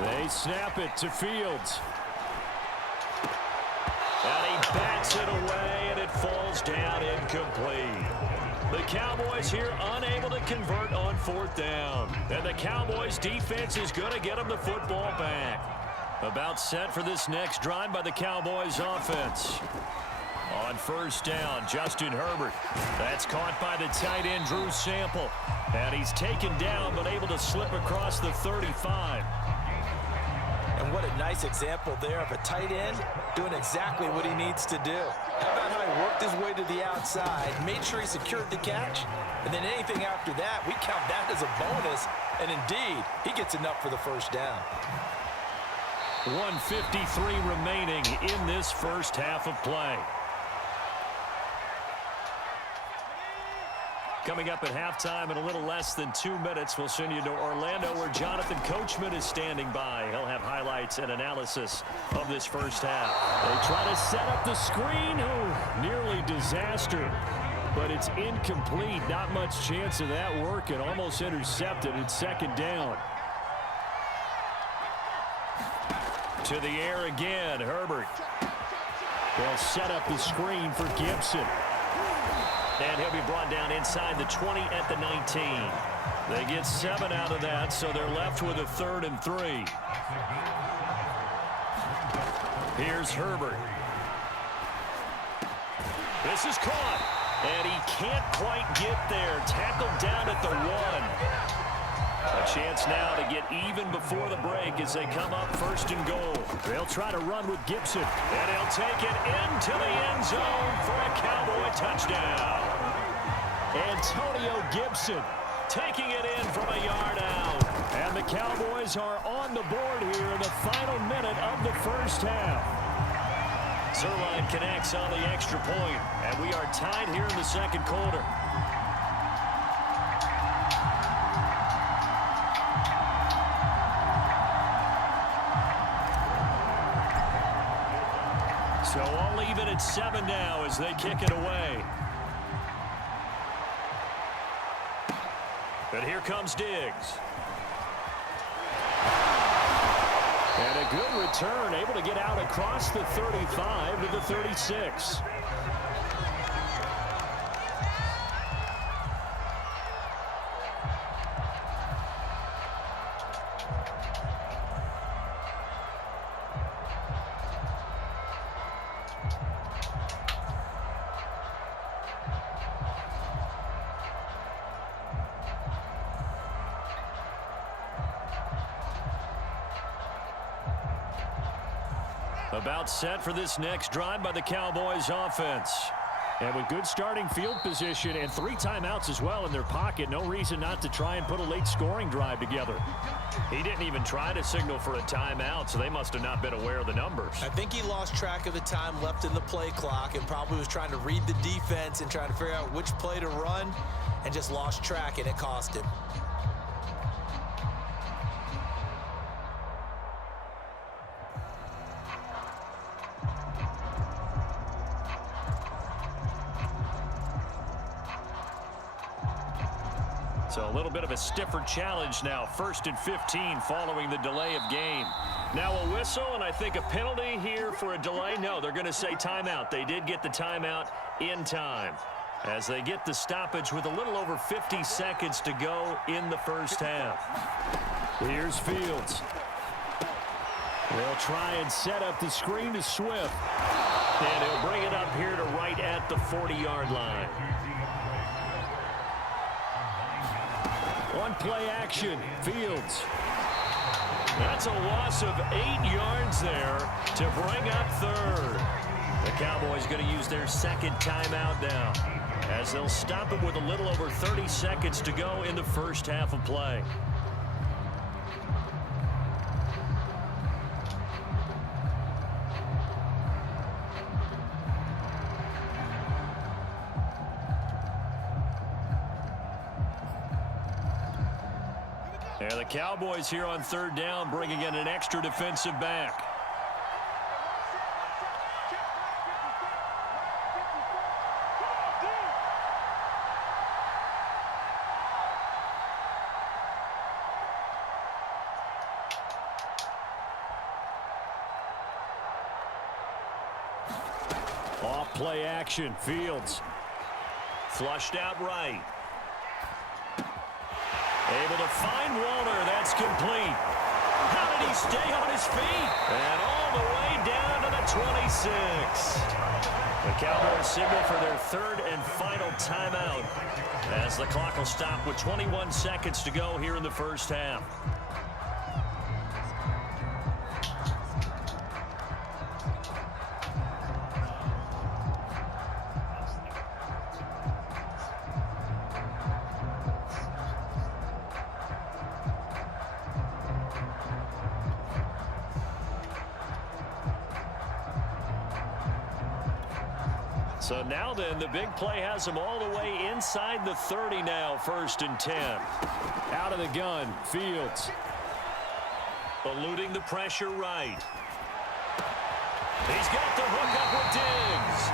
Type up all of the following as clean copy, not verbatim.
They snap it to Fields. And he bats it away, and it falls down incomplete. The Cowboys here unable to convert on 4th down. And the Cowboys defense is going to get them the football back. About set for this next drive by the Cowboys offense. On 1st down, Justin Herbert. That's caught by the tight end, Drew Sample. And he's taken down, but able to slip across the 35. And what a nice example there of a tight end doing exactly what he needs to do. How about how he worked his way to the outside, made sure he secured the catch, and then anything after that, we count that as a bonus. And indeed, he gets enough for the 1st down. 1:53 remaining in this first half of play. Coming up at halftime in a little less than 2 minutes, we'll send you to Orlando where Jonathan Coachman is standing by. He'll have highlights and analysis of this first half. They try to set up the screen. Oh, nearly disaster. But it's incomplete. Not much chance of that working. Almost intercepted. It's 2nd down. To the air again, Herbert. They'll set up the screen for Gibson. And he'll be brought down inside the 20 at the 19. They get 7 out of that, so they're left with a 3rd and 3. Here's Herbert. This is caught. And he can't quite get there. Tackled down at the 1. A chance now to get even before the break as they come up 1st and goal. They'll try to run with Gibson. And he'll take it into the end zone for a Cowboy touchdown. Antonio Gibson taking it in from a yard out. And the Cowboys are on the board here in the final minute of the first half. Zerline connects on the extra point, and we are tied here in the 2nd quarter. So all even at 7 now as they kick it away. But here comes Diggs. And a good return, able to get out across the 35 to the 36. About set for this next drive by the Cowboys offense. And with good starting field position and 3 timeouts as well in their pocket, no reason not to try and put a late scoring drive together. He didn't even try to signal for a timeout, so they must have not been aware of the numbers. I think he lost track of the time left in the play clock and probably was trying to read the defense and trying to figure out which play to run and just lost track, and it cost him. So a little bit of a stiffer challenge now. 1st and 15 following the delay of game. Now a whistle and I think a penalty here for a delay. No, they're going to say timeout. They did get the timeout in time as they get the stoppage with a little over 50 seconds to go in the first half. Here's Fields. They'll try and set up the screen to Swift. And he'll bring it up here to right at the 40-yard line. On play action, Fields. That's a loss of 8 yards there to bring up 3rd. The Cowboys going to use their 2nd timeout now as they'll stop it with a little over 30 seconds to go in the first half of play. And the Cowboys here on 3rd down bringing in an extra defensive back. play action. Fields. Flushed out right. Able to find Walter. That's complete. How did he stay on his feet? And all the way down to the 26. The Cowboys signal for their third and final timeout as the clock will stop with 21 seconds to go here in the first half. So now then, the big play has them all the way inside the 30 now, 1st and 10. Out of the gun, Fields. Eluding the pressure right. He's got the hook up with Diggs.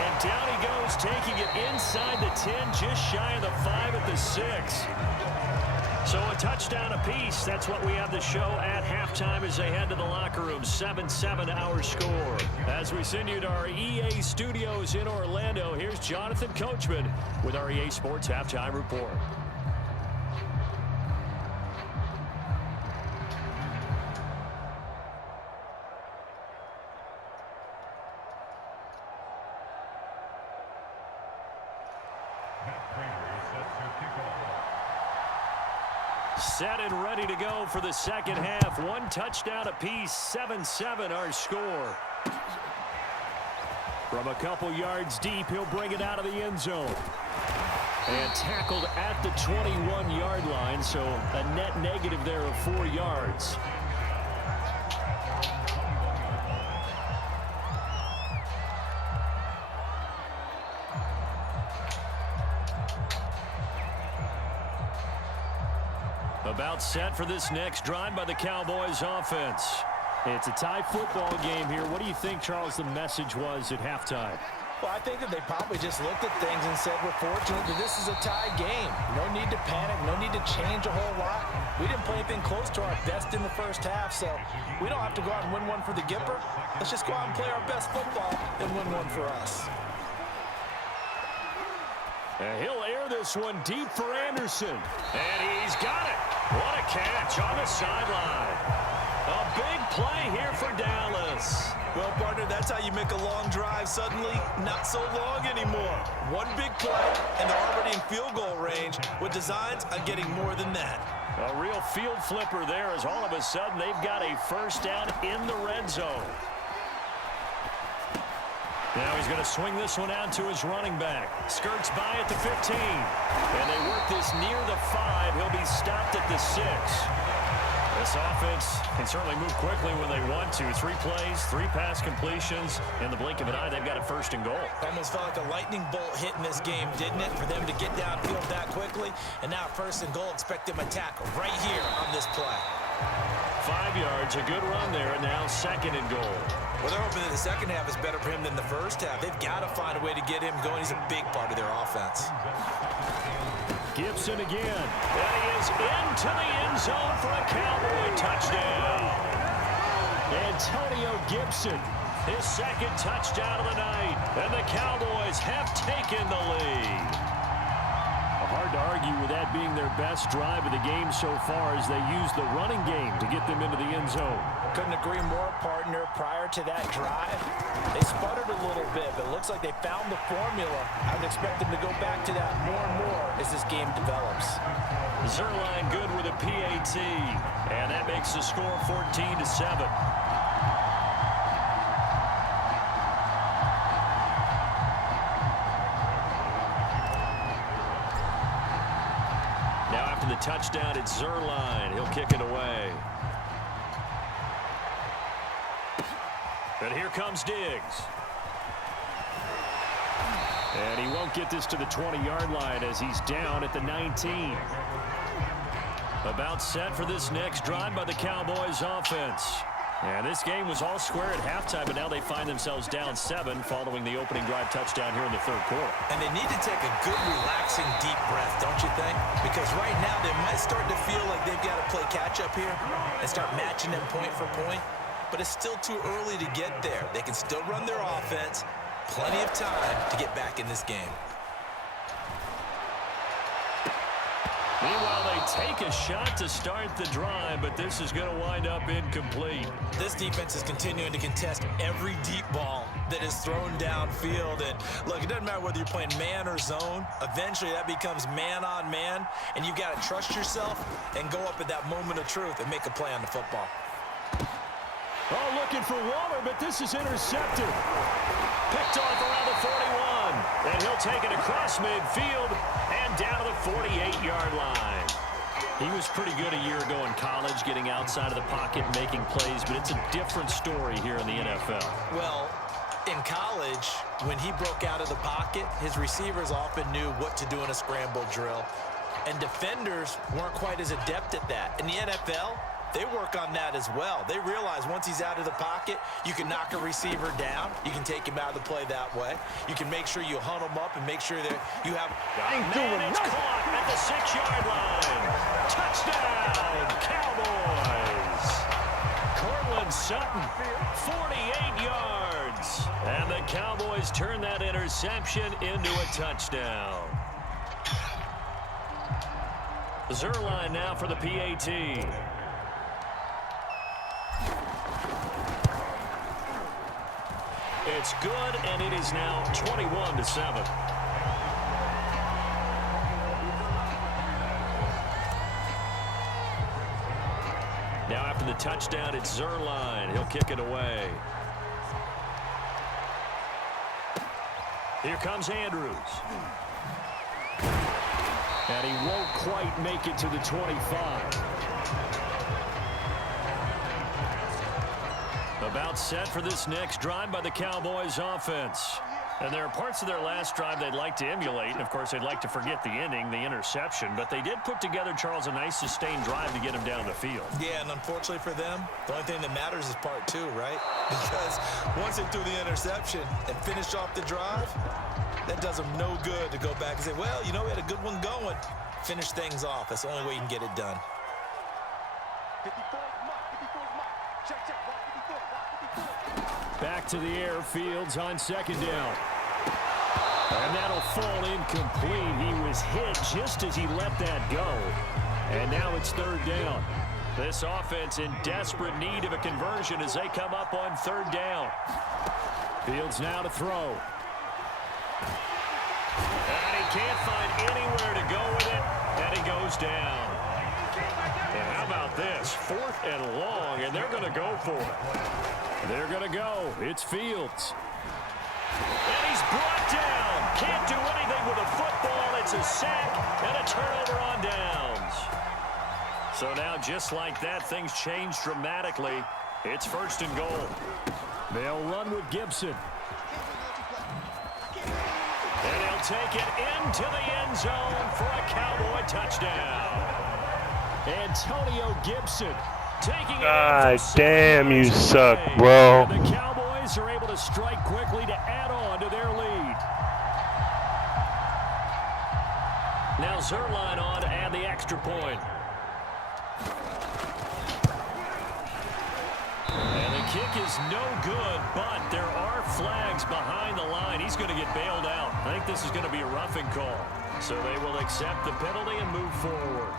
And down he goes, taking it inside the 10, just shy of the 5 at the 6. So a touchdown apiece. That's what we have to show at halftime as they head to the locker room. 7-7 our score. As we send you to our EA studios in Orlando, here's Jonathan Coachman with our EA Sports Halftime Report. Set and ready to go for the second half. One touchdown apiece, 7-7 our score. From a couple yards deep, he'll bring it out of the end zone. And tackled at the 21-yard line, so a net negative there of 4 yards. About set for this next drive by the Cowboys offense. It's a tie football game here. What do you think, Charles, the message was at halftime? Well, I think that they probably just looked at things and said, we're fortunate that this is a tie game. No need to panic, no need to change a whole lot. We didn't play anything close to our best in the first half, so we don't have to go out and win one for the Gipper. Let's just go out and play our best football and win one for us. And he'll air this one deep for Anderson. And he's got it. What a catch on the sideline. A big play here for Dallas. Well, partner, that's how you make a long drive suddenly not so long anymore. One big play, and they're already in field goal range with designs on getting more than that. A real field flipper there as all of a sudden they've got a first down in the red zone. Now he's going to swing this one out to his running back. Skirts by at the 15. And they work this near the 5. He'll be stopped at the 6. This offense can certainly move quickly when they want to. 3 plays, 3 pass completions. In the blink of an eye, they've got a first and goal. Almost felt like a lightning bolt hit in this game, didn't it? For them to get downfield that quickly. And now first and goal, expect them to tackle right here on this play. 5 yards, a good run there, and now 2nd and goal. Well, they're hoping that the second half is better for him than the first half. They've got to find a way to get him going. He's a big part of their offense. Gibson again. And he is into the end zone for a Cowboy touchdown. Antonio Gibson, his 2nd touchdown of the night. And the Cowboys have taken the lead. Hard to argue with that being their best drive of the game so far as they use the running game to get them into the end zone. Couldn't agree more, partner. Prior to that drive, they sputtered a little bit, but it looks like they found the formula. I would expect them to go back to that more and more as this game develops. Zerline good with a PAT, and that makes the score 14-7. The touchdown, it's Zerline. He'll kick it away. And here comes Diggs. And he won't get this to the 20-yard line as he's down at the 19. About set for this next drive by the Cowboys offense. And this game was all square at halftime, but now they find themselves down 7 following the opening drive touchdown here in the 3rd quarter. And they need to take a good, relaxing, deep breath, don't you think? Because right now they might start to feel like they've got to play catch-up here and start matching them point for point. But it's still too early to get there. They can still run their offense, plenty of time to get back in this game. Meanwhile, they take a shot to start the drive, but this is going to wind up incomplete. This defense is continuing to contest every deep ball that is thrown downfield. And look, it doesn't matter whether you're playing man or zone. Eventually, that becomes man on man, and you've got to trust yourself and go up at that moment of truth and make a play on the football. Oh, looking for Waller, but this is intercepted. Picked off around the 41, and he'll take it across midfield and down to the 48-yard line. He was pretty good a year ago in college, getting outside of the pocket and making plays, but it's a different story here in the NFL. Well, in college, when he broke out of the pocket, his receivers often knew what to do in a scramble drill, and defenders weren't quite as adept at that. In the NFL, they work on that as well. They realize once he's out of the pocket, you can knock a receiver down. You can take him out of the play that way. You can make sure you hunt him up and make sure that you have... Man, it's caught at the 6-yard line. Touchdown, Cowboys. Cortland Sutton, 48 yards. And the Cowboys turn that interception into a touchdown. Zerline now for the PAT. It's good, and it is now 21-7. Now after the touchdown, it's Zerline. He'll kick it away. Here comes Andrews. And he won't quite make it to the 25. About set for this next drive by the Cowboys offense. And there are parts of their last drive they'd like to emulate. And, of course, they'd like to forget the ending, the interception. But they did put together, Charles, a nice sustained drive to get him down the field. Yeah, and unfortunately for them, the only thing that matters is part two, right? Because once they threw the interception and finished off the drive, that does them no good to go back and say, well, you know, we had a good one going. Finish things off. That's the only way you can get it done. Back to the air, Fields on second down. And that'll fall incomplete. He was hit just as he let that go. And now it's third down. This offense in desperate need of a conversion as they come up on third down. Fields now to throw. And he can't find anywhere to go with it. And he goes down. And how about this? 4th and long, and they're going to go for it. They're going to go. It's Fields. And he's brought down. Can't do anything with a football. It's a sack and a turnover on downs. So now, just like that, things change dramatically. It's 1st and goal. They'll run with Gibson. And he'll take it into the end zone for a Cowboy touchdown. Antonio Gibson taking it. God damn, you suck, bro. The Cowboys are able to strike quickly to add on to their lead. Now Zerline on to add the extra point. And the kick is no good, but there are flags behind the line. He's going to get bailed out. I think this is going to be a roughing call. So they will accept the penalty and move forward.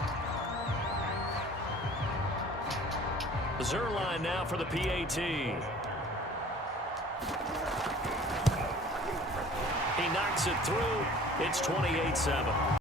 Zerline now for the PAT. He knocks it through. It's 28-7.